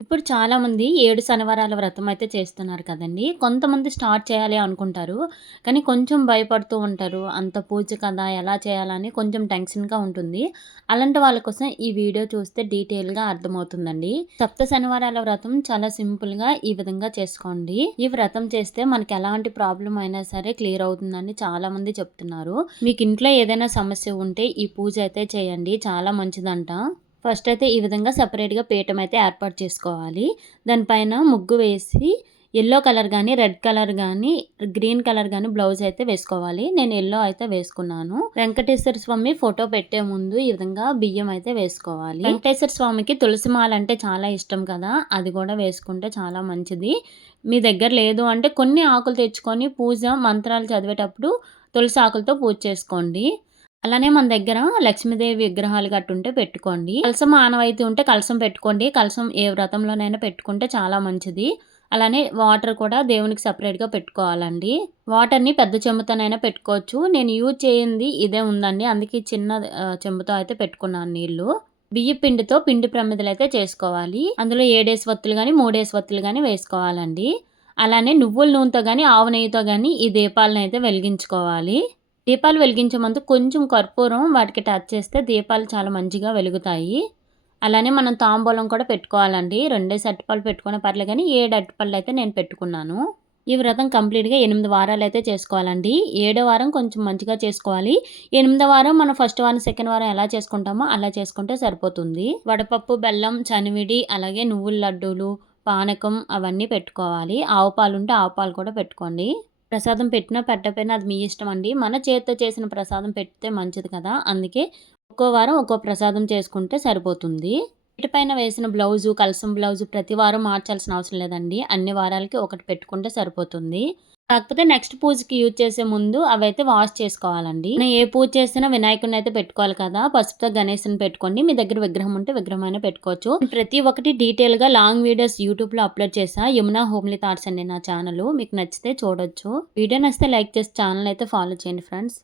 ఇప్పుడు చాలామంది ఏడు శనివారాల వ్రతం అయితే చేస్తున్నారు కదండి. కొంతమంది స్టార్ట్ చేయాలి అనుకుంటారు. కానీ కొంచెం భయపడుతూ ఉంటారు. అంత పూజ కదా ఎలా చేయాలని కొంచెం టెన్షన్గా ఉంటుంది. అలాంటి వాళ్ళ కోసం ఈ వీడియో చూస్తే డీటెయిల్గా అర్థమవుతుందండి. సప్త శనివారాల వ్రతం చాలా సింపుల్గా ఈ విధంగా చేసుకోండి. ఈ వ్రతం చేస్తే మనకి ఎలాంటి ప్రాబ్లం అయినా సరే క్లియర్ అవుతుందని చాలామంది చెప్తున్నారు. మీకు ఇంట్లో ఏదైనా సమస్య ఉంటే ఈ పూజ అయితే చేయండి. చాలా మంచిదంట. ఫస్ట్ అయితే ఈ విధంగా సపరేట్గా పీఠం అయితే ఏర్పాటు చేసుకోవాలి. దానిపైన ముగ్గు వేసి ఎల్లో కలర్ కానీ రెడ్ కలర్ కానీ గ్రీన్ కలర్ కానీ బ్లౌజ్ అయితే వేసుకోవాలి. నేను ఎల్లో అయితే వేసుకున్నాను. వెంకటేశ్వర స్వామి ఫోటో పెట్టే ముందు ఈ విధంగా బియ్యం అయితే వేసుకోవాలి. వెంకటేశ్వర స్వామికి తులసి మాల అంటే చాలా ఇష్టం కదా అది కూడా వేసుకుంటే చాలా మంచిది. మీ దగ్గర లేదు అంటే కొన్ని ఆకులు తెచ్చుకొని పూజ మంత్రాలు చదివేటప్పుడు తులసి ఆకులతో పూజ చేసుకోండి. అలానే మన దగ్గర లక్ష్మీదేవి విగ్రహాలు గట్టు ఉంటే పెట్టుకోండి. కలసం ఆనవాయితీ ఉంటే కలసం పెట్టుకోండి. కలసం ఏ వ్రతంలోనైనా పెట్టుకుంటే చాలా మంచిది. అలానే వాటర్ కూడా దేవునికి సపరేట్గా పెట్టుకోవాలండి. వాటర్ని పెద్ద చెంబుతోనైనా పెట్టుకోవచ్చు. నేను యూజ్ చేయింది ఇదే ఉందండి. అందుకే చిన్న చెంబుతో అయితే పెట్టుకున్నాను నీళ్ళు. బియ్య పిండితో పిండి ప్రమిదలు అయితే చేసుకోవాలి. అందులో ఏడేసి వత్తులు కానీ మూడేసి వత్తులు కానీ వేసుకోవాలండి. అలానే నువ్వుల నూనెతో కానీ ఆవు నెయ్యితో కానీ ఈ దీపాలను అయితే వెలిగించుకోవాలి. దీపాలు వెలిగించే ముందు కొంచెం కర్పూరం వాటికి టచ్ చేస్తే దీపాలు చాలా మంచిగా వెలుగుతాయి. అలానే మనం తాంబూలం కూడా పెట్టుకోవాలండి. రెండే అట్టుపళ్ళు పెట్టుకునే పర్లేదు కానీ ఏడు అట్టుపళ్ళు అయితే నేను పెట్టుకున్నాను. ఈ వ్రతం కంప్లీట్గా ఎనిమిది వారాలు అయితే చేసుకోవాలండి. ఏడో వారం కొంచెం మంచిగా చేసుకోవాలి. ఎనిమిదో వారం మనం ఫస్ట్ వారం సెకండ్ వారం ఎలా చేసుకుంటామో అలా చేసుకుంటే సరిపోతుంది. వడపప్పు బెల్లం చనివిడి అలాగే నువ్వుల లడ్డూలు పానకం అవన్నీ పెట్టుకోవాలి. ఆవు పాలు ఉంటే ఆవు పాలు కూడా పెట్టుకోండి. ప్రసాదం పెట్టినా పెట్టకపోయినా అది మీ ఇష్టం అండి. మన చేతితో చేసిన ప్రసాదం పెడితే మంచిది కదా. అందుకే ఒక్కో వారం ఒక్కో ప్రసాదం చేసుకుంటే సరిపోతుంది. పైన వేసిన బ్లౌజు కలసం బ్లౌజు ప్రతి వారం మార్చాల్సిన అవసరం లేదండి. అన్ని వారాలకి ఒకటి పెట్టుకుంటే సరిపోతుంది. కాకపోతే నెక్స్ట్ పూజకి యూజ్ చేసే ముందు అవైతే వాష్ చేసుకోవాలండి. ఏ పూజ చేసినా వినాయకుడిని అయితే పెట్టుకోవాలి కదా. పసుపుతో గణేష్ని పెట్టుకోండి. మీ దగ్గర విగ్రహం ఉంటే విగ్రహం అయినా పెట్టుకోవచ్చు ప్రతి ఒక్కటి డీటెయిల్గా లాంగ్ వీడియోస్ యూట్యూబ్లో అప్లోడ్ చేసా. యమునా హోమ్లీ థాట్స్ అండి నా ఛానల్ మీకు నచ్చితే చూడొచ్చు. వీడియో నచ్చితే లైక్ చేసి ఛానల్ అయితే ఫాలో చేయండి ఫ్రెండ్స్